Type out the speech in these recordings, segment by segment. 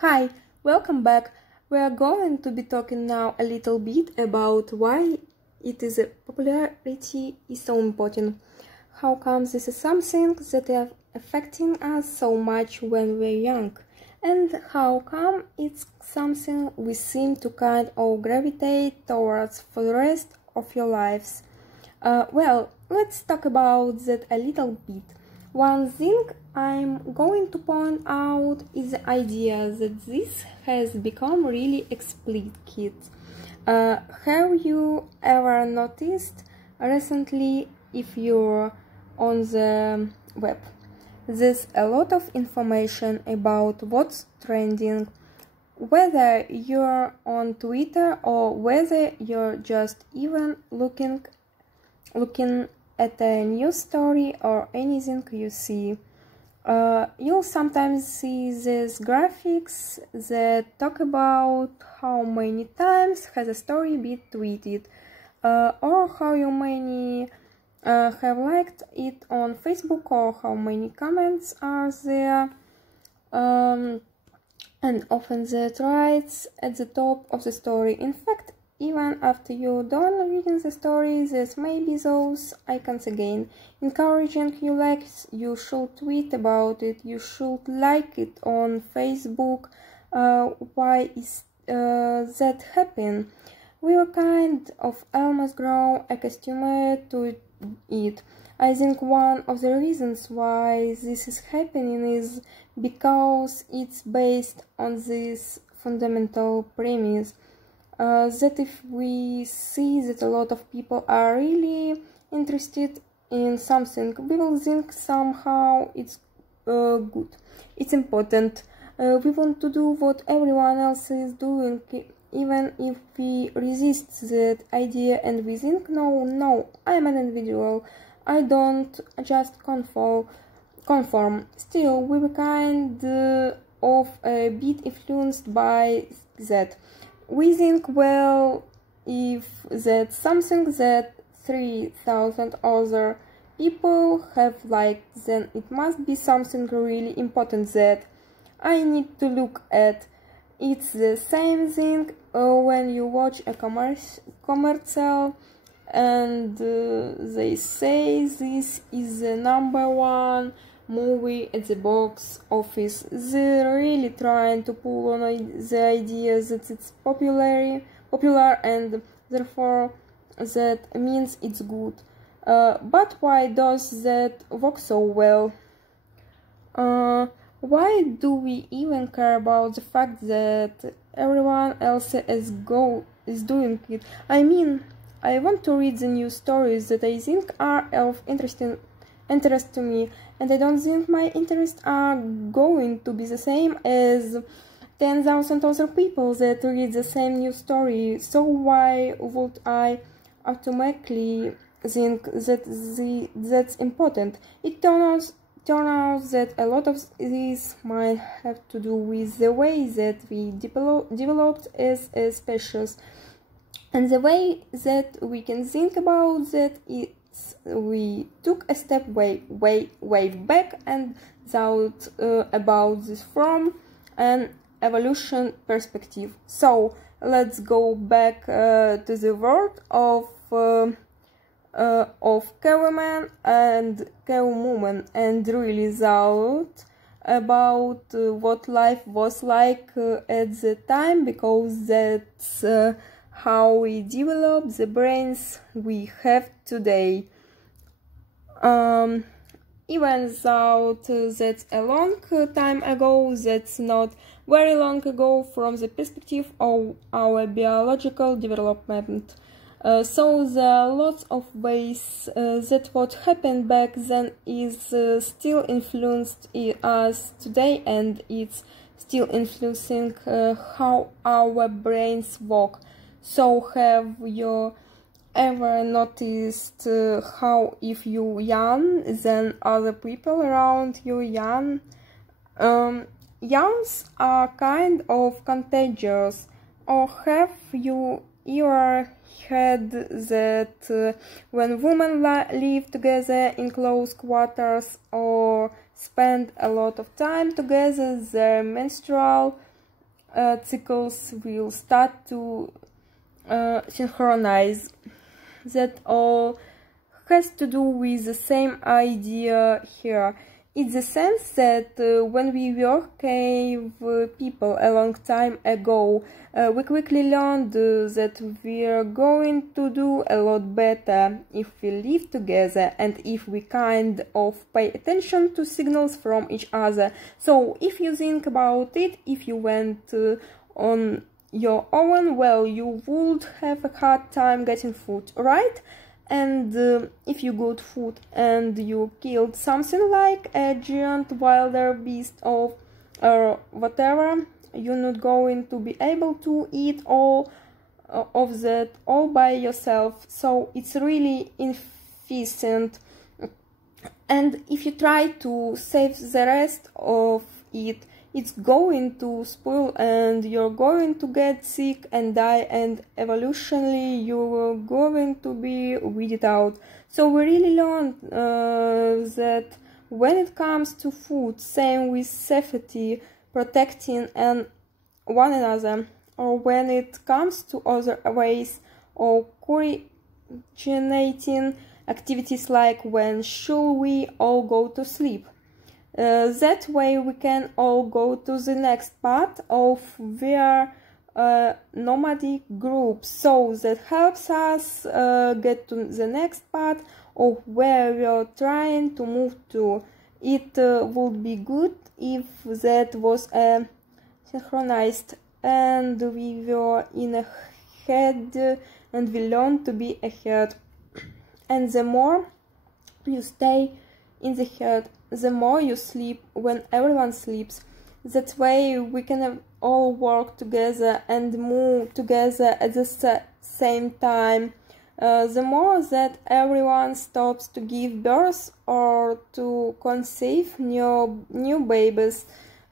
Hi, welcome back. We are going to be talking now a little bit about why popularity is so important. How come this is something that is affecting us so much when we're young? And how come it's something we seem to kind of gravitate towards for the rest of your lives? Well, let's talk about that a little bit. One thing I'm going to point out is the idea that this has become really explicit. Have you ever noticed recently, if you're on the web, there's a lot of information about what's trending, whether you're on Twitter or whether you're just even looking at a news story or anything you see. You'll sometimes see these graphics that talk about how many times has a story been tweeted, or how many have liked it on Facebook, or how many comments are there, and often that writes at the top of the story. In fact, even after you're done reading the story, there's maybe those icons again, encouraging you like you should tweet about it, you should like it on Facebook. Why is that happen? We were kind of almost grown accustomed to it. I think one of the reasons why this is happening is because it's based on this fundamental premise. That if we see that a lot of people are really interested in something, we will think somehow it's good, it's important. We want to do what everyone else is doing, even if we resist that idea and we think, no, I'm an individual, I don't just conform. Still, we were kind of a bit influenced by that. We think, well, if that's something that 3,000 other people have liked, then it must be something really important that I need to look at. It's the same thing when you watch a commercial and they say this is the #1 movie at the box office. They're really trying to pull on the idea that it's popular and therefore that means it's good. But why does that work so well? Why do we even care about the fact that everyone else is doing it? I mean, I want to read the news stories that I think are of interest to me, and I don't think my interests are going to be the same as 10,000 other people that read the same news story. So why would I automatically think that that's important? It turns out that a lot of this might have to do with the way that we developed as a species, and the way that we can think about that is we took a step way back and thought about this from an evolution perspective. So let's go back to the world of caveman and cavewoman and really thought about what life was like at the time, because that's how we develop the brains we have today. Even though that's a long time ago, that's not very long ago from the perspective of our biological development. So there are lots of ways that what happened back then is still influenced us today, and it's still influencing how our brains work. So have you ever noticed how if you yawn, then other people around you yawn? Yawns are kind of contagious. Or have you ever heard that when women live together in close quarters or spend a lot of time together, their menstrual cycles will start to synchronize. That all has to do with the same idea here. It's the sense that when we were cave people a long time ago, we quickly learned that we're going to do a lot better if we live together and if we kind of pay attention to signals from each other. So if you think about it, if you went on your own, well, you would have a hard time getting food, right? And if you got food and you killed something like a giant wilder beast or whatever, you're not going to be able to eat all of that all by yourself. So it's really inefficient. And if you try to save the rest of it, it's going to spoil and you're going to get sick and die, and evolutionally you're going to be weeded out. So we really learned that when it comes to food, same with safety, protecting and one another, or when it comes to other ways of coordinating activities like when should we all go to sleep. That way we can all go to the next part of their nomadic group, so that helps us get to the next part of where we are trying to move to. It would be good if that was synchronized and we were in a herd and we learned to be a herd. And the more you stay in the herd, the more you sleep when everyone sleeps. That way we can all work together and move together at the same time. The more that everyone stops to give birth or to conceive new babies,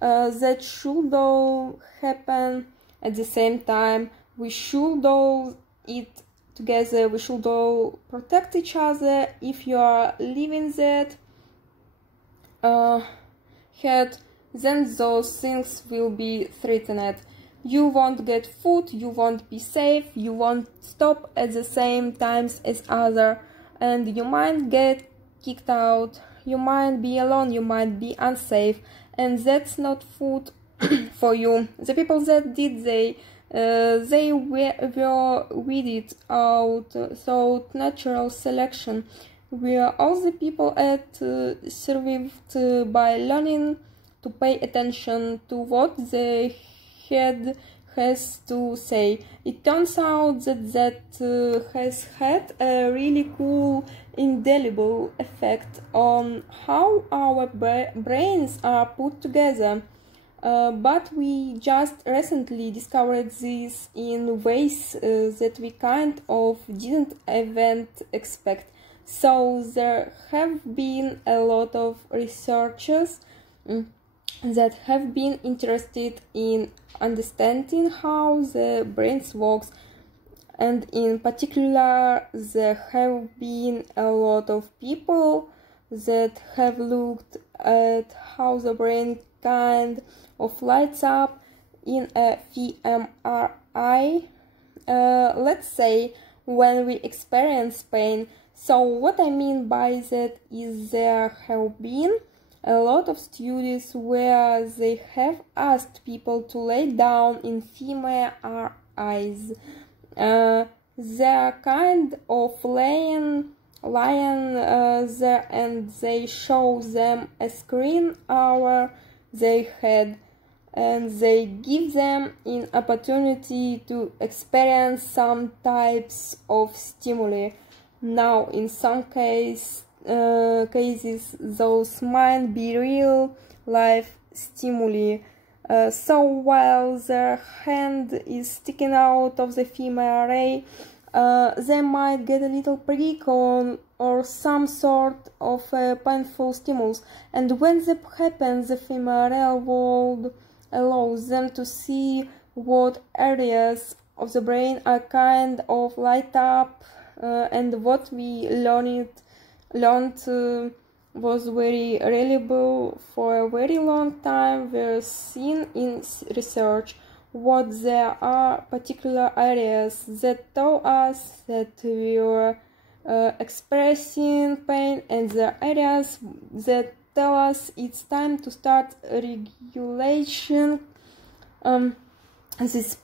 that should all happen at the same time. We should all eat together, we should all protect each other. If you are living that head, then those things will be threatened. You won't get food, you won't be safe, you won't stop at the same times as other, and you might get kicked out, you might be alone, you might be unsafe, and that's not food for you. The people that did, they were weeded out through natural selection, where all the people survived by learning to pay attention to what the head has to say. It turns out that has had a really cool, indelible effect on how our brains are put together. But we just recently discovered this in ways that we kind of didn't even expect. So there have been a lot of researchers that have been interested in understanding how the brain works, and in particular there have been a lot of people that have looked at how the brain kind of lights up in a fMRI, let's say when we experience pain. So what I mean by that is there have been a lot of studies where they have asked people to lay down in fMRIs. They are kind of lying there, and they show them a screen over their head, and they give them an opportunity to experience some types of stimuli. Now, in some cases, those might be real life stimuli. So while their hand is sticking out of the fMRI, they might get a little prick or some sort of painful stimulus. And when that happens, the fMRI world allows them to see what areas of the brain are kind of light up, and what we learned was very reliable for a very long time. We're seen in research what there are particular areas that tell us that we are expressing pain, and the areas that tell us it's time to start regulation this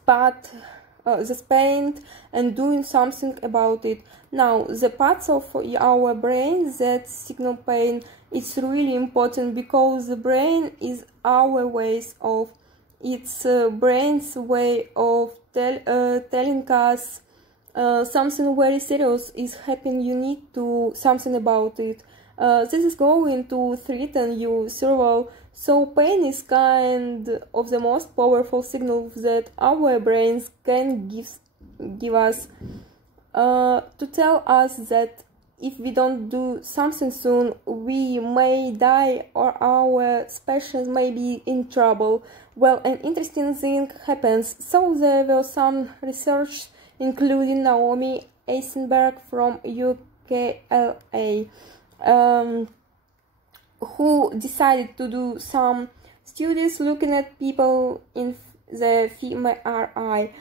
pain and doing something about it. Now, the parts of our brain that signal pain, it's really important, because the brain is our ways of, it's brain's way of telling us something very serious is happening, you need to something about it. This is going to threaten your survival. So pain is kind of the most powerful signal that our brains can give us to tell us that if we don't do something soon, we may die or our species may be in trouble. Well, an interesting thing happens. So there were some research, including Naomi Eisenberg from UCLA, who decided to do some studies looking at people in the fMRI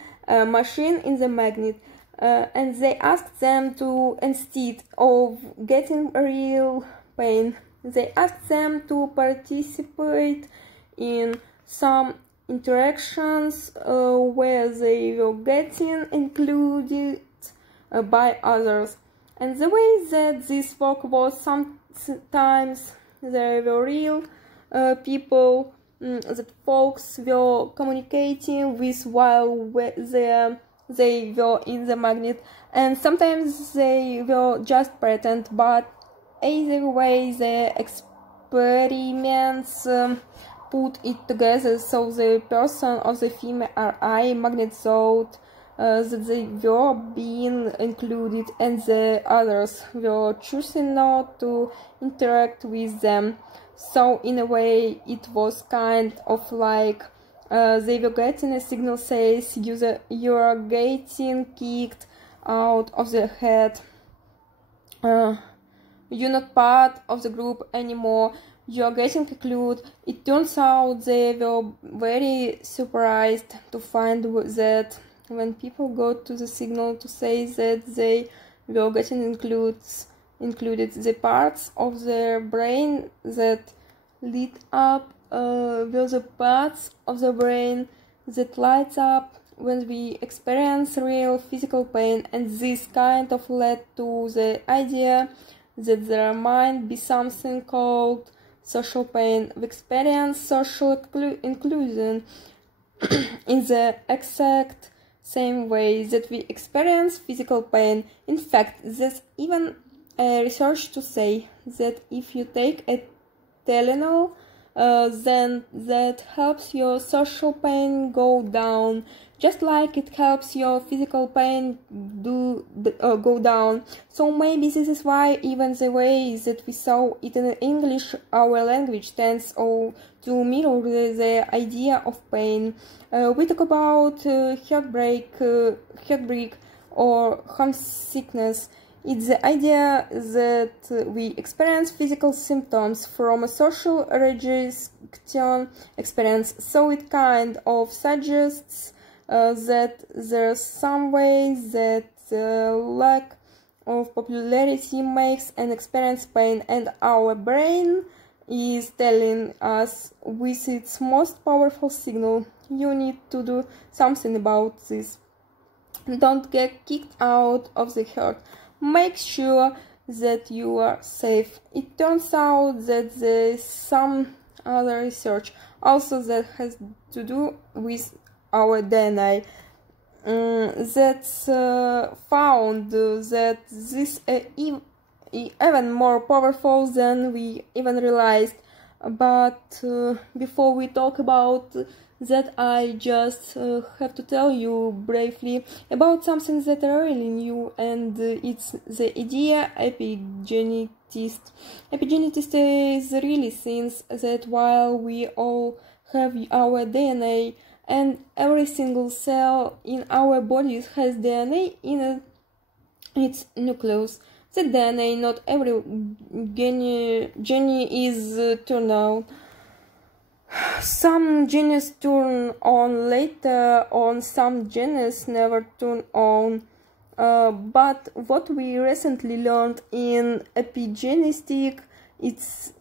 machine in the magnet, and they asked them to, instead of getting real pain, they asked them to participate in some interactions where they were getting included by others. And the way that this worked was, sometimes there were real people that folks were communicating with while they were in the magnet, and sometimes they were just pretend, but either way the experiments put it together, so the person of the fMRI magnet thought that they were being included and the others were choosing not to interact with them. So in a way it was kind of like they were getting a signal says you are getting kicked out of the head, you're not part of the group anymore, you are getting included. It turns out they were very surprised to find that when people got to the signal to say that they were getting included, the parts of their brain that lit up were the parts of the brain that lights up when we experience real physical pain, and this kind of led to the idea that there might be something called social pain. We experience social inclusion in the exact same way that we experience physical pain. In fact, there's even research to say that if you take a Tylenol, then that helps your social pain go down, just like it helps your physical pain go down. So maybe this is why even the way that we saw it in English, our language, tends to mirror the idea of pain. We talk about heartbreak or homesickness. It's the idea that we experience physical symptoms from a social rejection experience, so it kind of suggests that there's some way that the lack of popularity makes an experience pain, and our brain is telling us with its most powerful signal, you need to do something about this. Don't get kicked out of the herd. Make sure that you are safe. It turns out that there's some other research also that has to do with our DNA that's found that this even more powerful than we even realized. But before we talk about that, I just have to tell you briefly about something that I really knew, and it's the idea epigeneticist. Epigeneticist is really thinks that while we all have our DNA, and every single cell in our bodies has DNA in its nucleus. The DNA, not every gene is turned out. Some genes turn on later on, some genes never turn on. But what we recently learned in epigenetic is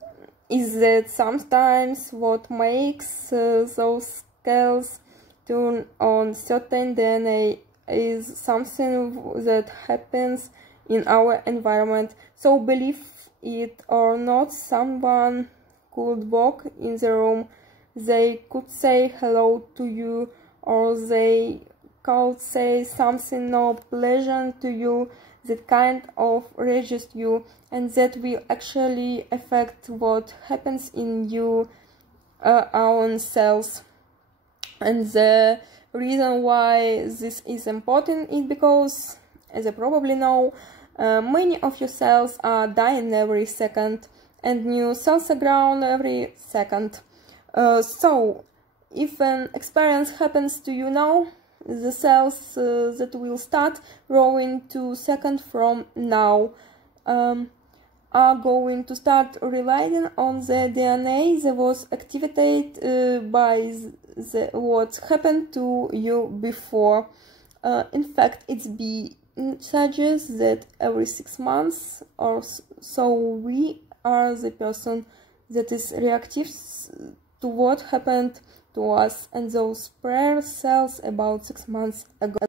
that sometimes what makes those cells turn on certain DNA is something that happens in our environment. So believe it or not, someone could walk in the room, they could say hello to you, or they could say something no pleasant to you that kind of reaches you, and that will actually affect what happens in you own cells. And the reason why this is important is because, as you probably know, many of your cells are dying every second, and new cells are grown every second. So, if an experience happens to you now, the cells that will start growing 2 seconds from now are going to start relying on the DNA that was activated by what happened to you before. In fact, it's suggests that every 6 months or so we are the person that is reactive to what happened to us, and those prior cells about 6 months ago.